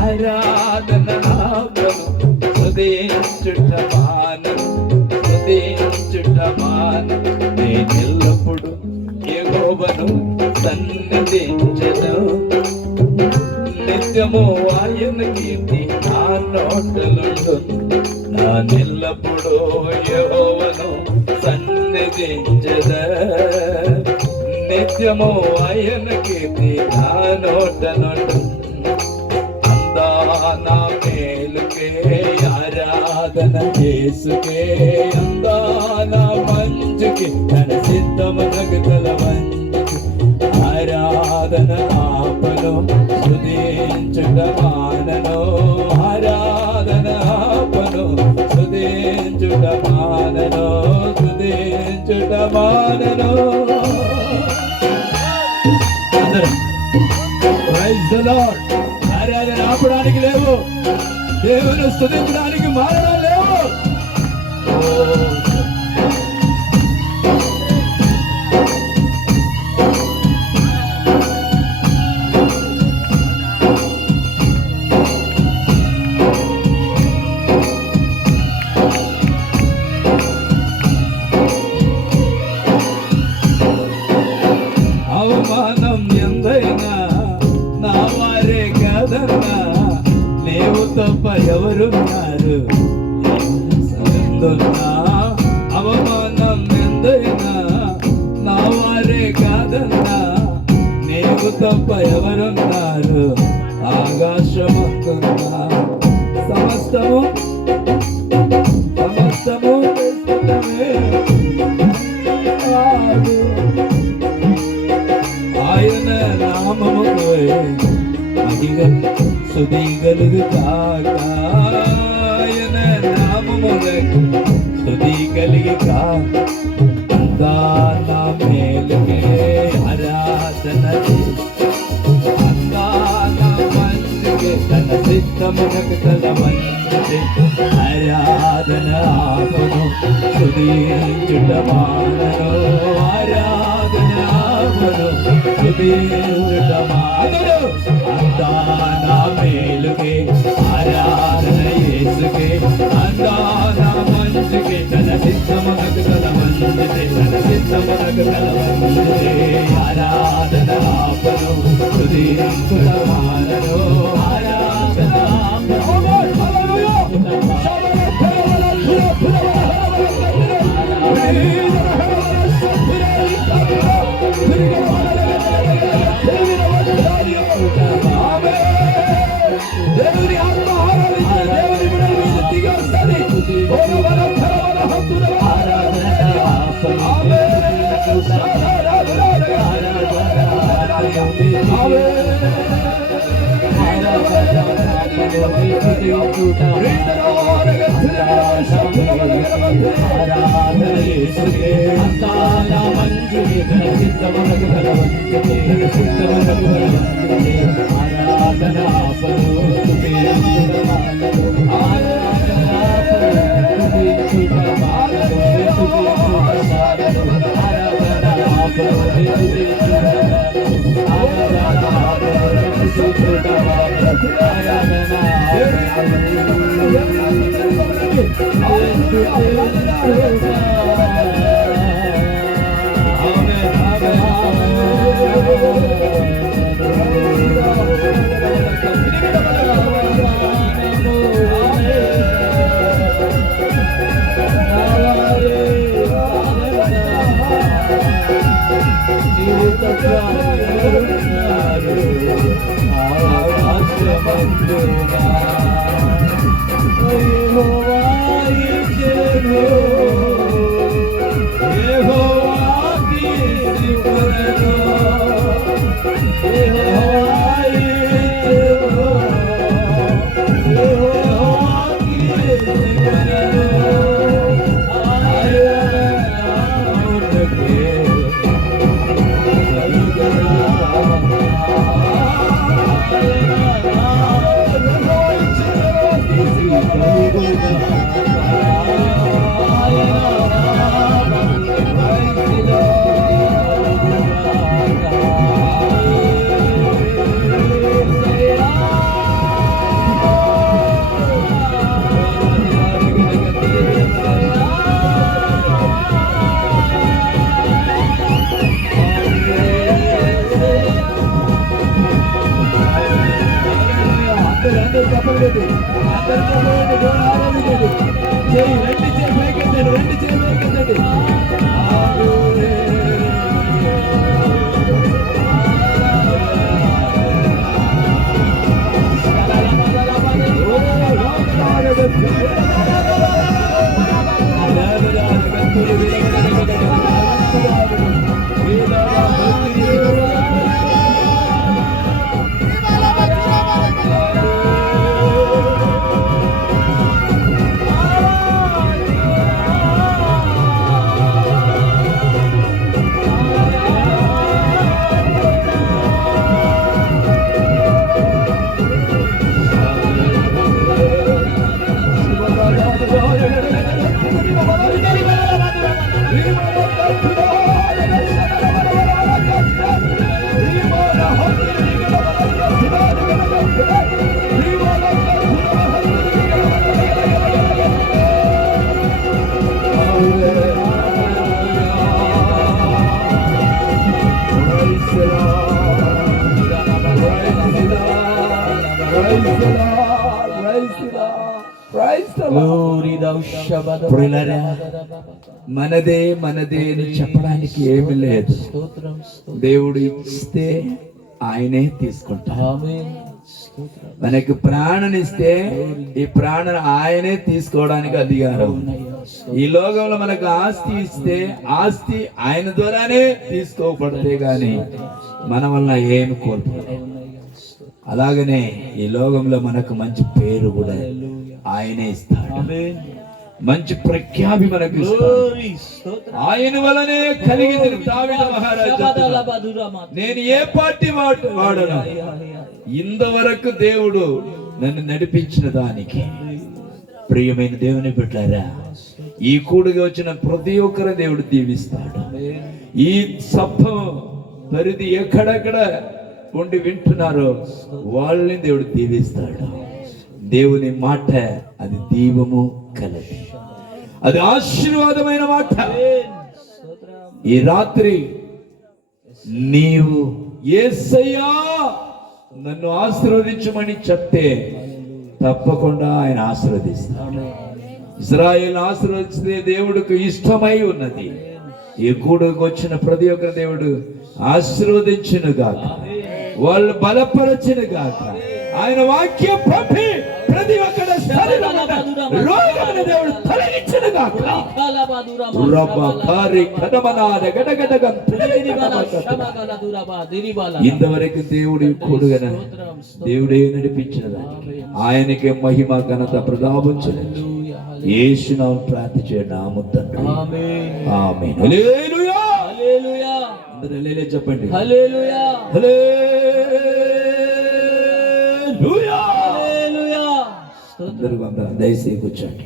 ఆరాధన ఆపను స్తుతించుట మానను స్తుతించుట మానను నేనెల్లప్పుడు యెహోవాను సన్నిధించెదను నిత్యము ఆయన కీర్తి నా నోటలుండును నానెల్లప్పుడు యెహోవాను సన్నిధించెద నిత్యము ఆయన కీర్తి నా నోటలుండును అందా నా మేలుకే ఆరాధన యేసుకే అందా నా మంచుకి తన సిద్ధమునకు తల వంచుకి ఆరాధన ఆపను స్తుతించుట మానను ఆరాధన ఆపను స్తుతించుట మానను స్తుతించుట మానను ప్రైజ్ ది లార్డ్ ఆరాధన ఆపడానికి లేవు దేవుని స్తుతించడానికి మానడం లేవు అవమానం ఎందైనా నా వారే కాదన్నా లేవు తప్ప ఎవరున్నారు అవమానం ఎందైనా నా వారే కాదన్నా నీవు తప్ప ఎవరున్నారు ఆకాశమందున్నా సమస్తము సమస్తము ఆయన నామముకు స్తుతి కలుగుతాక ఆయన నామములకు స్తుతి కలిగికా అందా నా మేలుకే ఆరాధన అందా నా మంచికే తన సిద్ధమునకు తల వంచి ఆరాధన ఆపను స్తుతించుట మానను ఆరాధన ఆపను స్తుతించుట మానను అందా నా మేలుకే ఆరాధన యేసుకే అందా నా మంచికే తన సిద్ధమునకు తల వంచి తన సిద్ధమునకు తల వంచి ఆరాధన ఆపను స్తుతించుట మానను ఆరాధన ఆపను దేవుని ఆత్మ దేవుని బిడ్డల మీద దిగి వస్తది అందరూ చెప్పలేదు, అందరూ చెప్పలేదు, దేవుని ఆరాధించండి. చేయి రెండు చేయి పైకెత్తండి, రెండు చేయి పైకెత్తండి. మనదే మనదే అని చెప్పడానికి ఏమి లేదు. దేవుడు ఇస్తే ఆయనే తీసుకుంటాడు. మనకి ప్రాణనిస్తే ఈ ప్రాణం ఆయనే తీసుకోవడానికి అధికారం. ఈ లోకంలో మనకు ఆస్తి ఇస్తే ఆస్తి ఆయన ద్వారానే తీసుకోబడితే గాని మన వల్ల ఏమి కోల్పోలేదు. అలాగనే ఈ లోకంలో మనకు మంచి పేరు కూడా ఆయనే ఇస్తాడు. మంచి ప్రఖ్యాతి మనకు ఇస్తాడు. ఆయన వలనే కలిగింది. దావీదు మహారాజు, నేను ఏ పార్టీ వాడను, ఇంతవరకు దేవుడు నన్ను నడిపించిన దానికి. ప్రియమైన దేవుని బిడ్డారా, ఈ కూడిగా వచ్చిన ప్రతి ఒక్కరు దేవుడు దీవిస్తాడు. ఈ సభ పరిధి ఎక్కడెక్కడ ఉండి వింటున్నారో వాళ్ళని దేవుడు దీవిస్తాడు. దేవుని మాట అది దీవము కలది, అది ఆశీర్వాదమైన మాట. ఈ రాత్రి నీవు యేసయ్యా నన్ను ఆశీర్వదించమని చెప్తే తప్పకుండా ఆయన ఆశీర్వదిస్తాడు. ఇశ్రాయేల్ ఆశీర్వదిస్తే దేవుడికి ఇష్టమై ఉన్నది. ఈ కూడకు వచ్చిన ప్రతి ఒక్క దేవుడు ఆశీర్వదించును గాక, వాళ్ళు బలపరచును గాక. ఆయన వాక్యం పంపి ప్రతి ఒక్కరి రోగమును దేవుడు తొలగించును గాక. ఇంతవరకు దేవుడి కూడుగన దేవుడే నడిపించిన దానికి ఆయనకే మహిమ ఘనత ప్రతాపం చెల్లించు. యేసునామమున ప్రార్థించేయండి. ఆమేన్. హల్లెలూయా, హల్లెలూయా. అందరూ హల్లెలూయా చెప్పండి. హల్లెలూయా, హల్లెలూయా, హల్లెలూయా. అందరూ దయచేసి కూర్చోండి.